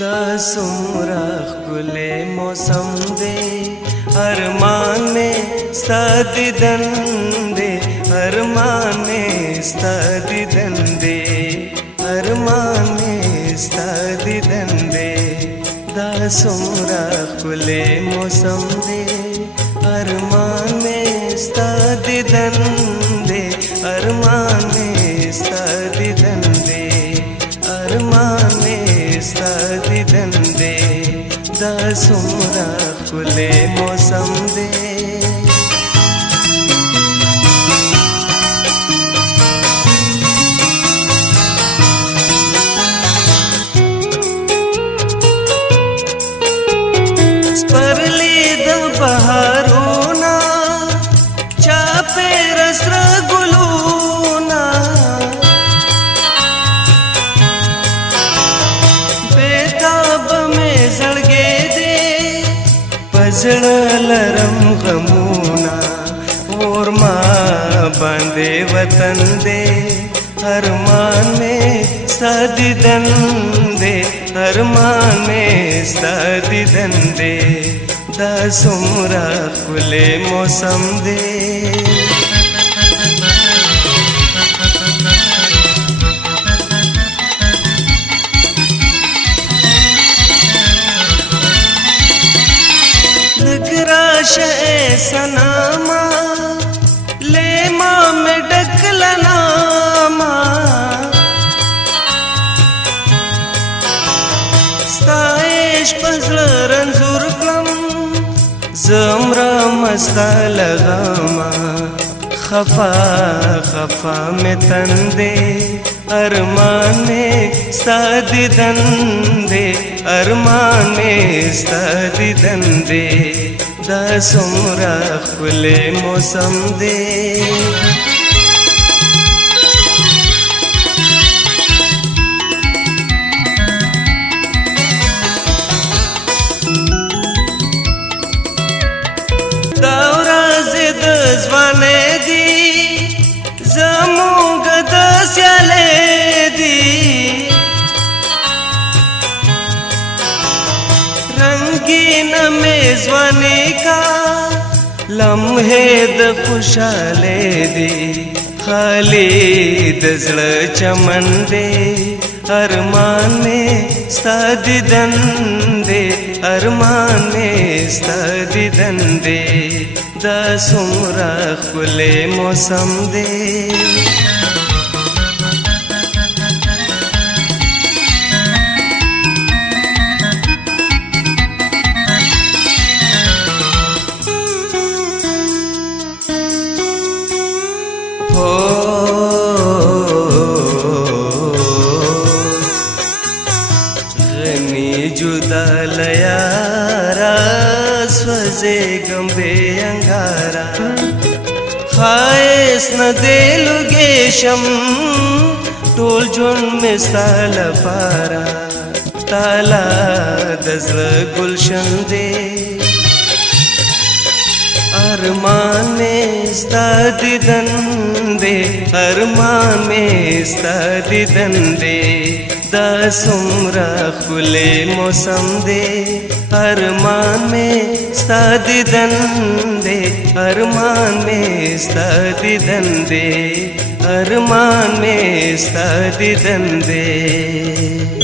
دا سمرا ښکلی موسم دی ارمان میں ستا دیدن دی ارمان میں ستا دیدن دی ارمان میں ستا دیدن دی دا سمرا ښکلی موسم دی ارمان میں ستا دیدن دی ارمان میں ستا دیدن دی ارمان میں ستا دیدن دی دا سمرا ښکلی موسم دی سپرلی د بهارونا چاپېره سره ګلونا بېتابه مې زړګېدې په زړه لرم غمونه اور ما باندې وطن دی ارمان مې ستا دیدن دی ارمان میں ستا دیدن دی دا سمرا ښکلی موسم دی لږ راشه ای سناما لیما مې ډک له نامه ستایش پزړه رنځور کړم زمره مستا لغما خفا خفا مې تن دی ارمان مې ستا دیدن دی ارمان مې ستا دیدن دی دا څومره ښکلی موسم دی ځوانې دي زموږ د سیالۍ دي رنګین مې ځواني کا لمحې د خوشحالۍ دي خالي د زړه چمن دی ارمان مې ستا دیدن دی ارمان مې ستا دیدن دی دا څومره ښکلی موسم دی غنی جدا لیارا سوځېږم بې انګاره ښایست نه دی لوګی شم ټول ژوند مې ستا لپاره تالا د زړه ګلشن دی ارمان میں ستا دیدن دی ارمان میں ستا دیدن دی دا څومره ښکلی موسم دی ارمان میں ستا دیدن دی ارمان میں ستا دیدن دی ارمان میں ستا دیدن دی